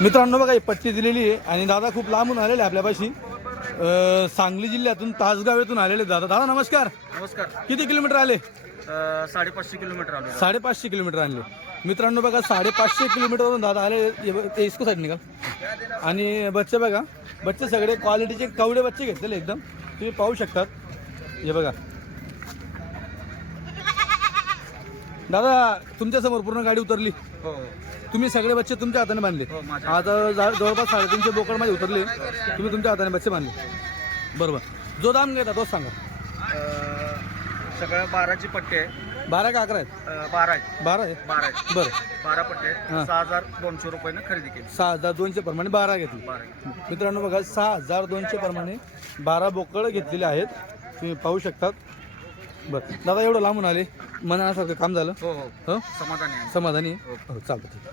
मित्रांनो बघा ही पट्टी दिलेली आहे आणि दादा खूप लांबून आलेले आपल्यापाशी सांगली जिल्ह्यातून तासगाव येथून आलेले दादा. दादा नमस्कार. नमस्कार. किती किलोमीटर आले? 550 किलोमीटर आलो. 550 किलोमीटर आणले. मित्रांनो बघा 550 किलोमीटरवरून दादा आले. ते इसको साईड निघाल. आणि बच्चे बघा, बच्चे सगळे क्वालिटीचे कवडे बच्चे घेतलेले एकदम तुम्ही पाहू शकतात. हे बघा दादा तुमच्या समोर पूर्ण गाडी उतरली. हो तुम्ही सगळे बच्चे तुमच्या हाताने बांधले. हो माझ्या आता जवळपास 350 बोकडमध्ये उतरले. तुम्ही तुमच्या हाताने बच्चे बांधले. बरोबर. जो दाम घेता तोच सांगा. सगळं 12ची पट्टी आहे. 12 का 11 आहेत? 12 आहे. 12 आहे. 12 आहे. बरं. 12 पट्टी आहे. हां. 6200 रुपयानं खरेदी केली. 6200 प्रमाणे 12 घेतली. 12. मित्रांनो बघा 6200 प्रमाणे 12 बोकड घेतलेले आहेत. तुम्ही पाहू शकतात. बरं दादा एवढं लांबून आले, मनासारखं काम झालं. हो हो हो समाधानी आहे. समाधानी आहे? हो चालतं. ठीक.